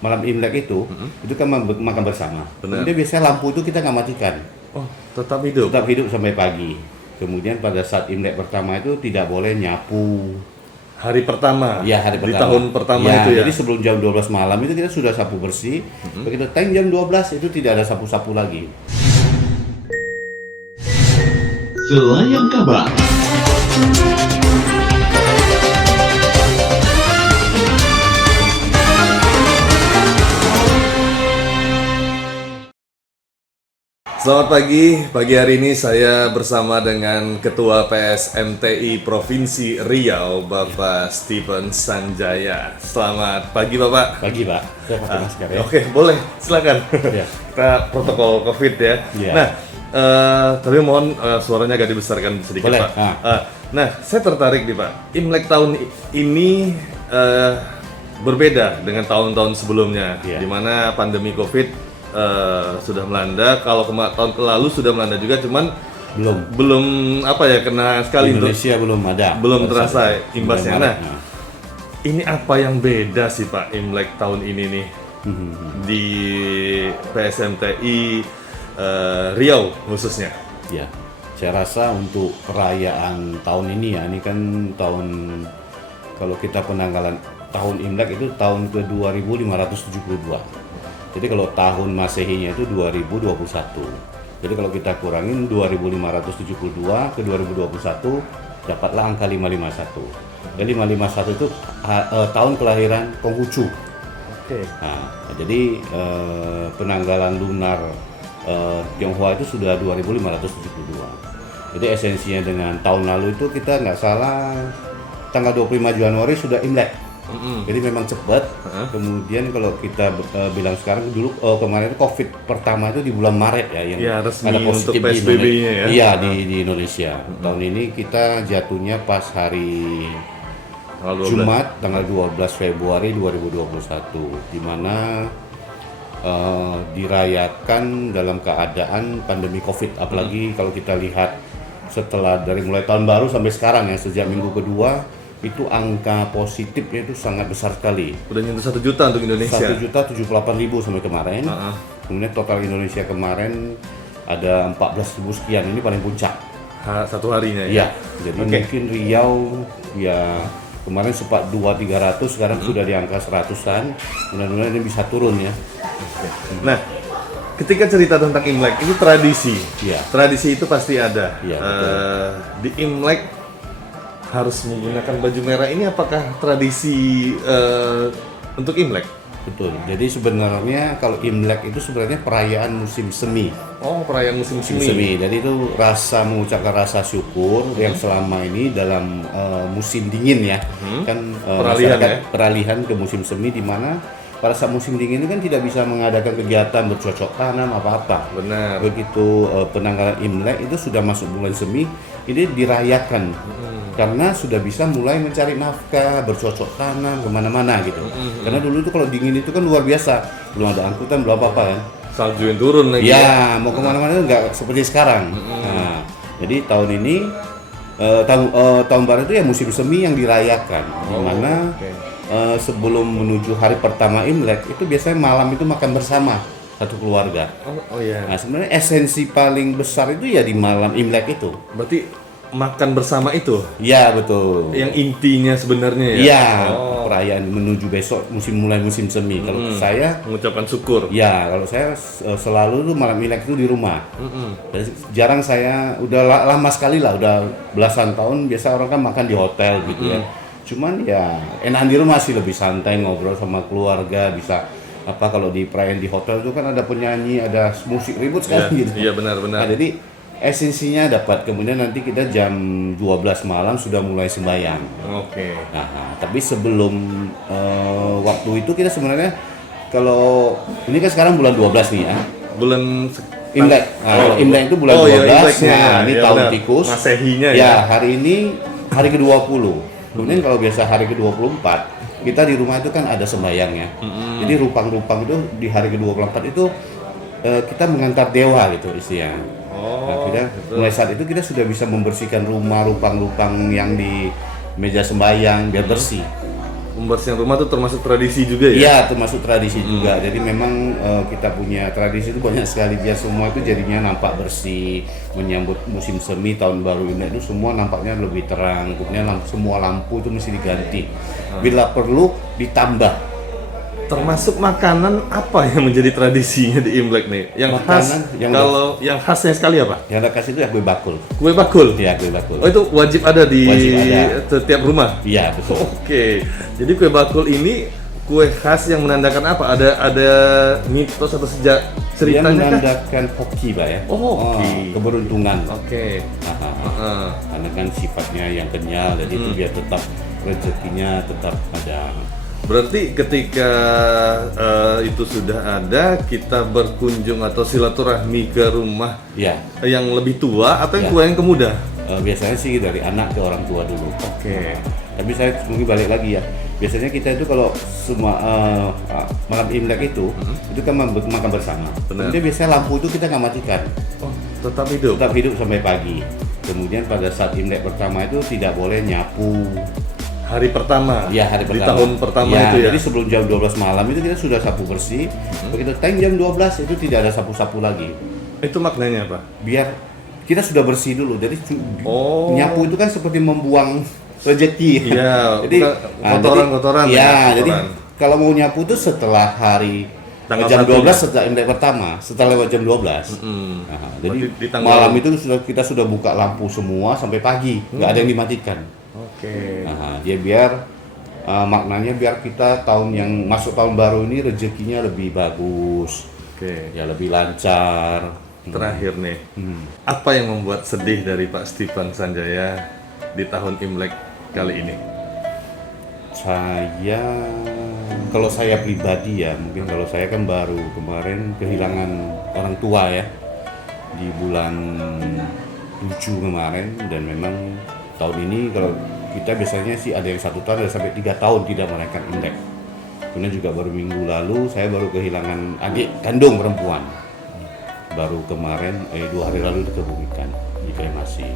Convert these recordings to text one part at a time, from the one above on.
Malam Imlek itu kan makan bersama. Benar. Kemudian biasanya lampu itu kita nggak matikan, Oh, tetap hidup. tetap hidup sampai pagi. Kemudian pada saat Imlek pertama itu tidak boleh nyapu. Hari pertama. Ya, hari Di pertama. tahun pertama Ya, itu ya. jadi sebelum jam 12 malam itu kita sudah sapu bersih. Begitu teng jam 12 itu tidak ada sapu-sapu lagi. Selayang Kabar. Selamat pagi hari ini saya bersama dengan Ketua PSMTI Provinsi Riau, Bapak Stephen Sanjaya. Selamat pagi Bapak. Pagi, Pak. Saya pakai masker ya. Oke, boleh, silakan. Ya. Kita protokol COVID ya. Iya. Nah, tapi mohon suaranya agak dibesarkan sedikit Boleh. Pak. Nah, saya tertarik nih Pak. Imlek tahun ini berbeda dengan tahun-tahun sebelumnya, Iya. di mana pandemi COVID sudah melanda. Kalau tahun lalu sudah melanda juga, cuman belum apa ya, kena sekali untuk Indonesia belum terasa imbasnya. Belum Nah, ada. ini apa yang beda sih Pak Imlek tahun ini nih di PSMTI Riau khususnya? Ya, saya rasa untuk perayaan tahun ini ya, ini kan tahun, kalau kita penanggalan tahun Imlek itu tahun ke 2572. Jadi kalau tahun Masehinya itu 2021. Jadi kalau kita kurangin 2572 ke 2021, dapatlah angka 551. Dan 551 itu tahun kelahiran Konghucu. Oke. Nah, jadi penanggalan lunar Tionghoa itu sudah 2572. Jadi esensinya dengan tahun lalu itu kita nggak salah tanggal 25 Januari sudah Imlek. Jadi memang cepat. Kemudian kalau kita bilang sekarang, dulu kemarin itu COVID pertama itu di bulan Maret ya, yang Ya, resmi ada untuk positif PSBB-nya ya. Iya, di Indonesia. Tahun ini kita jatuhnya pas hari Tanggal 12. Jumat tanggal 12 Februari 2021, di mana dirayakan dalam keadaan pandemi COVID. Apalagi kalau kita lihat setelah dari mulai tahun baru sampai sekarang ya, sejak minggu kedua itu angka positifnya itu sangat besar sekali. Udah nyentuh 1 juta untuk Indonesia. 1.078.000 sampai kemarin. Kemudian total Indonesia kemarin ada 14.000 sekian, ini paling puncak. Satu harinya Iya, ya. jadi Oke. mungkin Riau ya kemarin sempat 200-300, sekarang sudah di angka 100-an. Mudah-mudahan ini bisa turun ya. Nah, ketika cerita tentang Imlek itu tradisi. Iya. Tradisi itu pasti ada. Iya, betul. Di Imlek harus menggunakan baju merah, ini apakah tradisi untuk Imlek? Betul. Jadi sebenarnya kalau Imlek itu sebenarnya perayaan musim semi. Oh, perayaan musim Musim semi. semi. Jadi itu rasa mengucapkan rasa syukur yang selama ini dalam musim dingin ya. Kan Peralihan masyarakat ya? peralihan ke musim semi, di mana pada saat musim dingin itu kan tidak bisa mengadakan kegiatan bercocok tanam apa-apa. Benar. Begitu penanggalan Imlek itu sudah masuk bulan semi, ini dirayakan karena sudah bisa mulai mencari nafkah, bercocok tanam kemana-mana gitu. Karena dulu itu kalau dingin itu kan luar biasa, belum ada angkutan, belum apa-apa kan. Salju yang turun lagi. Ya, mau kemana-mana itu nggak seperti sekarang. Nah, jadi tahun ini tahun baru itu ya musim semi yang dirayakan, di mana oke. sebelum menuju hari pertama Imlek itu biasanya malam itu makan bersama satu keluarga. Oh iya. Nah, sebenarnya esensi paling besar itu ya di malam Imlek itu. Berarti makan bersama itu Ya, betul. yang intinya sebenarnya ya. Iya, Oh, perayaan menuju besok mulai musim semi. Kalau saya, mengucapkan syukur. ya kalau saya selalu tuh malam Imlek itu di rumah. Jadi jarang saya, udah lama sekali lah, udah belasan tahun biasa orang kan makan di hotel gitu ya. Cuman ya enakan di rumah sih, lebih santai ngobrol sama keluarga, bisa apa, kalau di perayaan di hotel itu kan ada penyanyi, ada musik ribut Iya, sekali gitu. iya benar-benar. Nah, jadi esensinya dapat. Kemudian nanti kita jam 12 malam sudah mulai sembahyang. Oke. Nah, tapi sebelum waktu itu kita sebenarnya, kalau ini kan sekarang bulan 12 nih ya, Bulan Imlek. Nah, kalau Imlek itu bulan 12. iya, Imleknya. Nah, ini Iya, tahun benar. tikus. Masehinya Ya, ya. hari ini hari ke-20. Kemudian kalau biasa hari ke-24, kita di rumah itu kan ada sembahyangnya. Jadi rupang-rupang itu di hari ke-24 itu kita mengantar dewa gitu istilahnya. Nah, Oh, kita, gitu. mulai saat itu kita sudah bisa membersihkan rumah, rupang-rupang yang di meja sembahyang biar bersih. pembersihan rumah tuh termasuk tradisi juga ya? Iya, termasuk tradisi juga. Jadi memang kita punya tradisi itu banyak sekali, biar semua itu jadinya nampak bersih. Menyambut musim semi, tahun baru Imlek itu semua nampaknya lebih terang. Kemudian semua lampu itu mesti diganti. Bila perlu ditambah. Termasuk makanan apa yang menjadi tradisinya di Imlek nih? Yang khas, Makanan yang yang khasnya sekali apa? Yang ada kasih itu ya kue bakul. Kue bakul? Iya, kue bakul. Oh, itu wajib ada di Wajib ada. setiap rumah? Iya, betul. Oke, jadi kue bakul ini kue khas yang menandakan apa? Ada mitos atau Dia ceritanya kah? menandakan hoki, Pak ya. Oh, hoki. Keberuntungan. Oke. Heeh. Karena kan sifatnya yang kenyal, jadi itu biar tetap rezekinya tetap ada. Berarti ketika itu sudah ada, kita berkunjung atau silaturahmi ke rumah Ya, yang lebih tua atau yang Ya. tua yang ke muda? biasanya sih dari anak ke orang tua dulu. Oke. Tapi saya mungkin balik lagi ya. Biasanya kita itu kalau semua malam Imlek itu kan makan bersama. Benar. Kemudian biasanya lampu itu kita nggak matikan, Oh, tetap hidup. tetap hidup sampai pagi. Kemudian pada saat Imlek pertama itu tidak boleh nyapu. Hari pertama. Iya, hari Di pertama. tahun pertama Ya, itu ya. jadi sebelum jam 12 malam itu kita sudah sapu bersih. Begitu time jam 12 itu tidak ada sapu-sapu lagi. Itu maknanya apa? Biar kita sudah bersih dulu. Jadi Oh. nyapu itu kan seperti membuang rezeki. Iya, jadi bukan kotoran-kotoran Iya, ya, jadi kotoran. kalau mau nyapu itu setelah hari Tanggal jam 12 satunya. setelah Imlek pertama, setelah lewat jam 12. Nah, jadi Berarti di tanggal- malam itu kita sudah buka lampu semua sampai pagi, nggak ada yang dimatikan. Oke. Nah, dia biar maknanya biar kita tahun yang masuk tahun baru ini rezekinya lebih bagus, Oke. ya lebih lancar. Terakhir nih, apa yang membuat sedih dari Pak Stephen Sanjaya di tahun Imlek kali ini? Kalau saya pribadi ya, mungkin kalau saya kan baru kemarin kehilangan orang tua ya di bulan 7 kemarin, dan memang tahun ini kalau kita biasanya sih ada yang 1 tahun ada sampai 3 tahun tidak merayakan Imlek. Kemudian juga baru minggu lalu saya baru kehilangan adik kandung perempuan. Baru kemarin 2 hari lalu dikebumikan, dikremasi.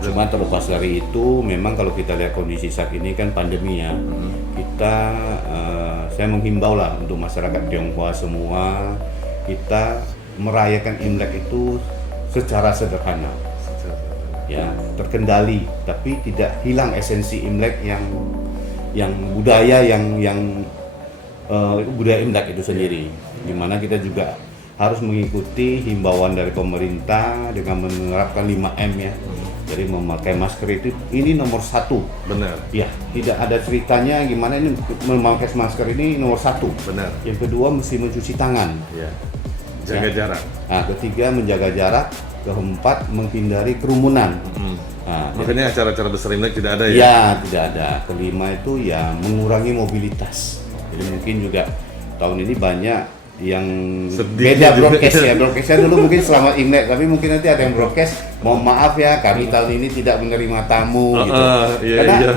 Cuma terlepas dari itu, memang kalau kita lihat kondisi saat ini kan pandemi ya, saya menghimbau lah untuk masyarakat Tionghoa semua, kita merayakan Imlek itu secara sederhana, ya terkendali, tapi tidak hilang esensi Imlek yang budaya budaya Imlek itu sendiri, dimana kita juga harus mengikuti himbauan dari pemerintah dengan menerapkan 5M ya. Jadi memakai masker itu ini nomor 1. Benar. Ya, tidak ada ceritanya gimana ini memakai masker ini nomor 1. Benar. Yang kedua mesti mencuci tangan. Ya. Jaga Ya. jarak. Nah, ketiga menjaga jarak. Keempat menghindari kerumunan. Nah, Makanya acara-acara besar Imlek tidak ada ya? ya tidak ada. Kelima itu ya mengurangi mobilitas. Jadi mungkin juga tahun ini banyak yang Sedih beda juga. broadcast ya. Broadcastnya dulu mungkin selamat Imlek, tapi mungkin nanti ada yang broadcast mohon maaf ya kami tahun ini tidak menerima tamu gitu. Iya, Karena iya.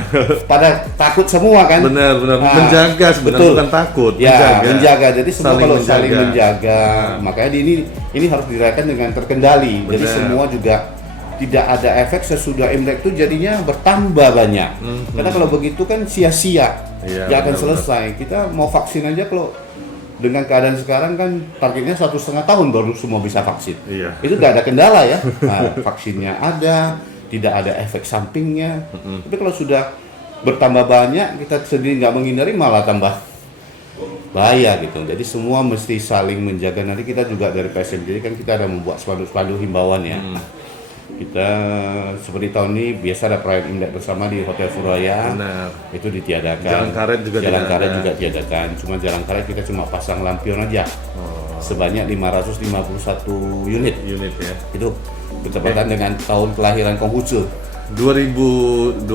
pada takut semua kan. Benar. Nah, Menjaga sebenarnya, betul. bukan takut. Ya, menjaga. Jadi semua Saling kalau menjaga. saling menjaga, makanya ini harus dirayakan dengan terkendali. Jadi Benar. semua juga tidak ada efek sesudah Imlek itu jadinya bertambah banyak. Karena kalau begitu kan sia-sia, Iya, nggak akan benar-benar. selesai. Kita mau vaksin aja kalau dengan keadaan sekarang kan targetnya 1,5 tahun baru semua bisa vaksin. Iya. Itu nggak ada kendala ya. Nah, vaksinnya ada, tidak ada efek sampingnya. Tapi kalau sudah bertambah banyak, kita sendiri nggak menghindari malah tambah bahaya gitu. Jadi semua mesti saling menjaga. Nanti kita juga dari PSM jadi kan kita ada membuat spanduk-spanduk himbauan ya. Kita seperti tahun ini biasa ada perayaan Imlek bersama di Hotel Furaya. Benar. Itu ditiadakan. Jalan karet juga Jalan tidak karet ada. juga tiadakan. Cuma jalan karet kita cuma pasang lampion aja. Sebanyak 551 unit. Unit ya. Itu bertepatan dengan tahun kelahiran Konghucu. 2021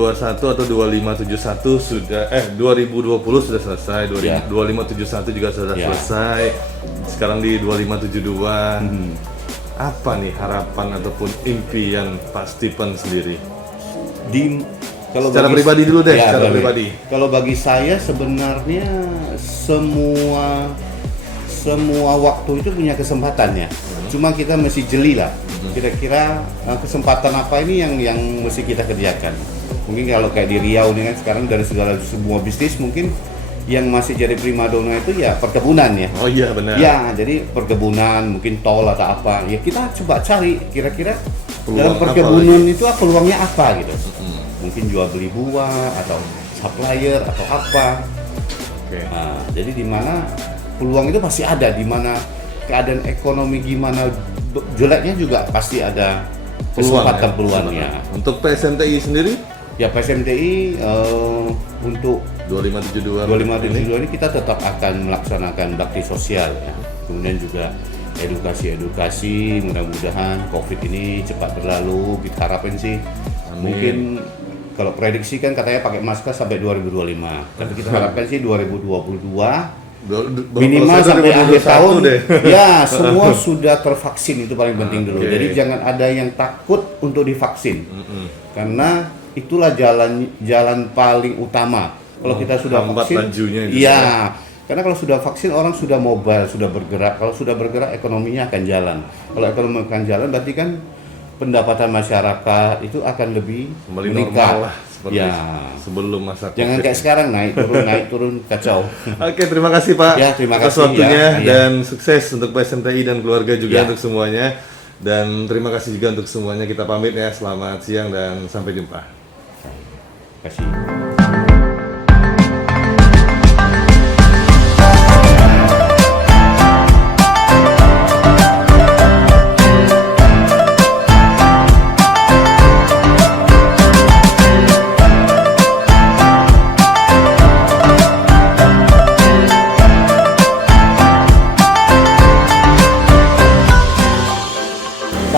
atau 2571 sudah 2020 sudah selesai, Ya. 2571 juga sudah Ya. selesai. Sekarang di 2572. Apa nih harapan ataupun impian Pak Stephen sendiri? Secara pribadi dulu deh, secara boleh. pribadi. Kalau bagi saya sebenarnya semua waktu itu punya kesempatannya. Cuma kita mesti jeli lah. Kira-kira kesempatan apa ini yang mesti kita kerjakan. Mungkin kalau kayak di Riau ini kan sekarang dari semua bisnis mungkin yang masih jadi primadona itu ya perkebunan ya. Oh iya benar. Ya, jadi perkebunan, mungkin tol atau apa. Ya kita coba cari kira-kira dalam perkebunan itu peluangnya apa gitu. Mungkin jual beli buah atau supplier atau apa. Oke. Nah, jadi di mana peluang itu pasti ada, di mana keadaan ekonomi gimana jeleknya juga pasti ada kesempatan peluangnya. Untuk PSMTI sendiri? Ya PSMTI untuk 2572 ini kita tetap akan melaksanakan bakti sosial ya. Kemudian juga edukasi, mudah-mudahan COVID ini cepat berlalu. Kita harapin sih mungkin kalau prediksi kan katanya pakai masker sampai 2025. Tapi kita harapkan sih 2022 minimal sampai akhir tahun deh. Ya semua sudah tervaksin, itu paling penting dulu. Jadi jangan ada yang takut untuk divaksin. Karena itulah jalan paling utama. Kalau kita sudah vaksin, iya. Karena kalau sudah vaksin orang sudah mobile, sudah bergerak. Kalau sudah bergerak ekonominya akan jalan. Kalau ekonomi akan jalan berarti kan pendapatan masyarakat itu akan lebih meningkat. Lah, seperti sebelum masa COVID. Jangan kayak sekarang naik turun kacau. Oke, terima kasih Pak. Ya, terima atas kasih waktunya ya. dan sukses untuk PSMTI dan keluarga juga Ya. untuk semuanya. Dan terima kasih juga untuk semuanya. Kita pamit ya. Selamat siang dan sampai jumpa. Terima kasih.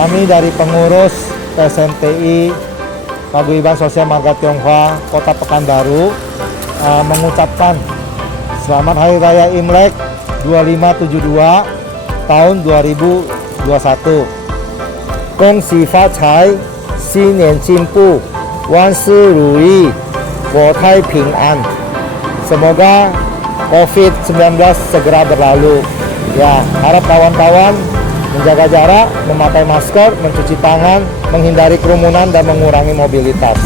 Kami dari pengurus PSMTI Paguyuban Sosial Marga Tionghoa Kota Pekanbaru mengucapkan Selamat Hari Raya Imlek 2572 tahun 2021. Gong Xi Fa Cai, Xi Nian Jin Bu, Wan Si Ru Yi, Guo Tai Ping An. Semoga COVID-19 segera berlalu. Ya, harap kawan-kawan menjaga jarak, memakai masker, mencuci tangan, menghindari kerumunan dan mengurangi mobilitas.